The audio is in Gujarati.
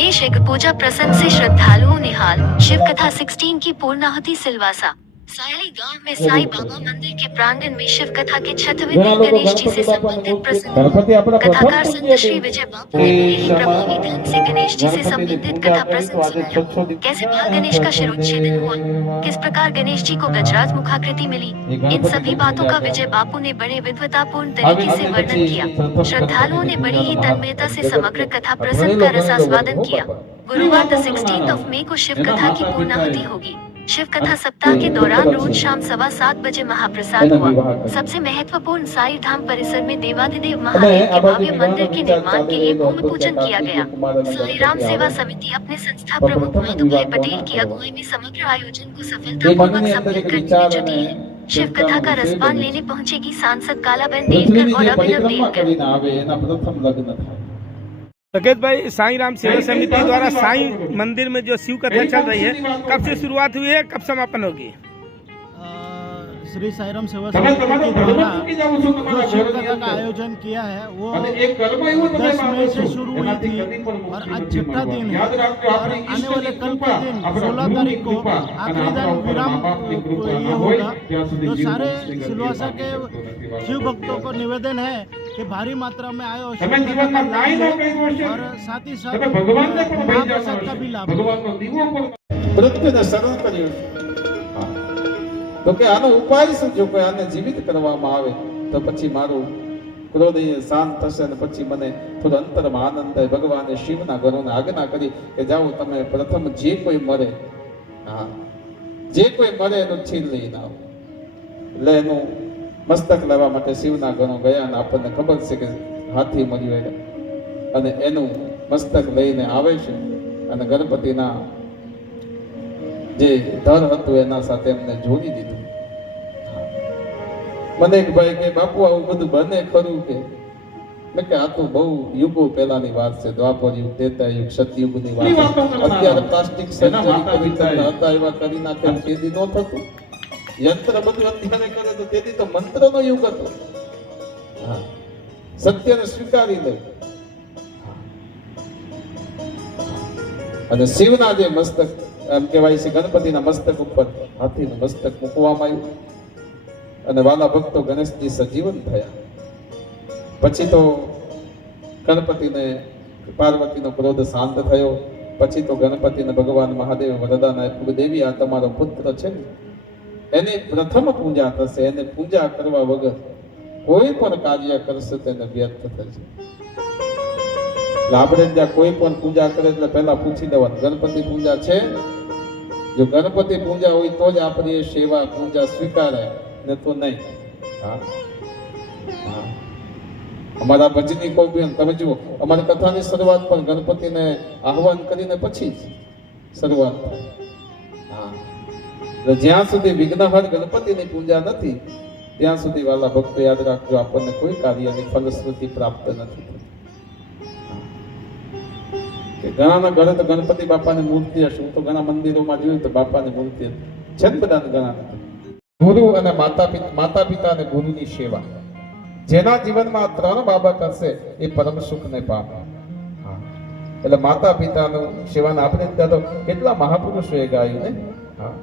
गणेश यज्ञ पूजा प्रसंग से श्रद्धालुओं ने हाल शिव कथा 16 की पूर्णाहुति सिलवासा। सायली गांव में साई बाबा मंदिर के प्रांगण में शिव कथा के 6वें दिन गणेश जी से संबंधित प्रसंग। कथाकार संत श्री विजय बापू ने बड़े ही प्रभावी ढंग से गणेश जी से संबंधित कथा प्रसंग सुनाया। कैसे बाल गणेश का शिरोच्छेदन हुआ, किस प्रकार गणेश जी को गजराज मुखाकृति मिली, इन सभी बातों का विजय बापू ने बड़े विद्वतापूर्ण तरीके से वर्णन किया। श्रद्धालुओं ने बड़ी ही तन्मयता से समग्र कथा प्रसंग का रसास्वादन किया। गुरुवार 16 मई को शिव कथा की पूर्णाहुति होगी। शिव कथा सप्ताह के दौरान रोज शाम 7:15 बजे महाप्रसाद हुआ। सबसे महत्वपूर्ण साई धाम परिसर में देवाधिदेव महादेव के भव्य मंदिर के निर्माण के लिए भूमि पूजन किया गया। साई राम सेवा समिति अपने संस्था प्रमुख माधुभाई पटेल की अगुवाई में समग्र आयोजन को सफलतापूर्वक संपन्न करने में जुटी है। शिव कथा का रसपान लेने पहुंचेगी सांसद कालाबेन देवकर और अभिनव देवकर। सकेत भाई, साईं राम सेवा समिति द्वारा साईं मंदिर में जो शिव कथा चल रही है, कब से शुरुआत हुई है, कब समापन होगी? श्री साई राम सेवा समिति के द्वारा जो शिव कथा का आयोजन किया है वो 10 मई से शुरू हुई थी और आज 6वां दिन है। और आने वाले कल के दिन 16 तारीख को आखिरी दिन विराम ये होगा। तो सारे सिलवासा के शिव भक्तों को निवेदन है कि भारी मात्रा में आए और शिव कथा का लाभ लें और साथ ही साथ महाप्रसाद का भी लाभ लें। तो के आनो उपाय શું જો કોઈ આને જીવિત કરવામાં આવે તો પછી મારું ક્રોધ શાંત થશે અને પછી મને થોડો અંતરમાં આનંદ થાય। ભગવાને શિવના ગણોને આજ્ઞા કરી કે જાઓ તમે પ્રથમ જે કોઈ મરે, હા, જે કોઈ મરે એનું છીન લઈને આવો। એટલે એનું મસ્તક લેવા માટે શિવના ગણો ગયા અને આપણને ખબર છે કે હાથી મર્યો અને એનું મસ્તક લઈને આવે છે અને ગણપતિના જે ધર હતું એના સાથે એમને જોડી દીધું। મને એક ભાઈ કે બાપુ આવું બધું બને ખરું કે? મેં કે આ તો બહુ યુગો પહેલાની વાત છે, દ્વાપર યુગ, ત્રેતા યુગ, સતયુગની વાત। અત્યારે પ્લાસ્ટિક સર્જરી કરી હતા એવા કરી નાખે તેથી ન થતું। યંત્ર બધું અત્યારે કરે તો તેથી તો મંત્રનો યુગ હતો। હા, સત્યને સ્વીકારી લે અને શિવના જે મસ્તક એમ કહેવાય છે ગણપતિના મસ્તક ઉપર હાથીનું મસ્તક મૂકવામાં આવ્યું અને વાલા ભક્તો ગણેશજી સજીવન થયા। પછી તો ગણપતિને પાર્વતીનો ક્રોધ શાંત થયો। પછી તો ગણપતિને ભગવાન મહાદેવ વરદાન આપ્યું, દેવી આ તમારો પુત્ર છે ને એની પ્રથમ પૂજા થશે, એને પૂજા કરવા વગર કોઈ પણ કાર્ય કરશે તેને વ્યર્થ થશે। આપણે જ્યાં કોઈ પણ પૂજા કરે એટલે પહેલા પૂછી દેવાનું ગણપતિ પૂજા છે? જો ગણપતિ પૂજા હોય તો જ આપણી સેવા પૂજા સ્વીકારાય, ને તો નહીં। હા, અમારા ભજનીકો બેન તમે જુઓ, અમારી કથાની શરૂઆત પણ ગણપતિને આહવાન કરીને પછી જ શરૂઆત થાય। હા, જ્યાં સુધી વિઘ્નહર ગણપતિની પૂજા નથી ત્યાં સુધી વાલા ભક્તો યાદ રાખજો આપણને કોઈ કાર્યની ફલશ્રુતિ પ્રાપ્ત નથી થતી। ઘણાના ઘરે તો ગણપતિ બાપાની મૂર્તિ હશે, હું તો ઘણા મંદિરોમાં જોયું તો બાપાની મૂર્તિ છે જ બધા ઘણા। ગુરુ અને માતા પિતા અને ગુરુની સેવા, જેના જીવનમાં 3 બાબત હશે એ પરમ સુખને પામે। એટલે માતા પિતાનું સેવાને આપણે ત્યાં તો કેટલા મહાપુરુષોએ ગાયું ને। હા,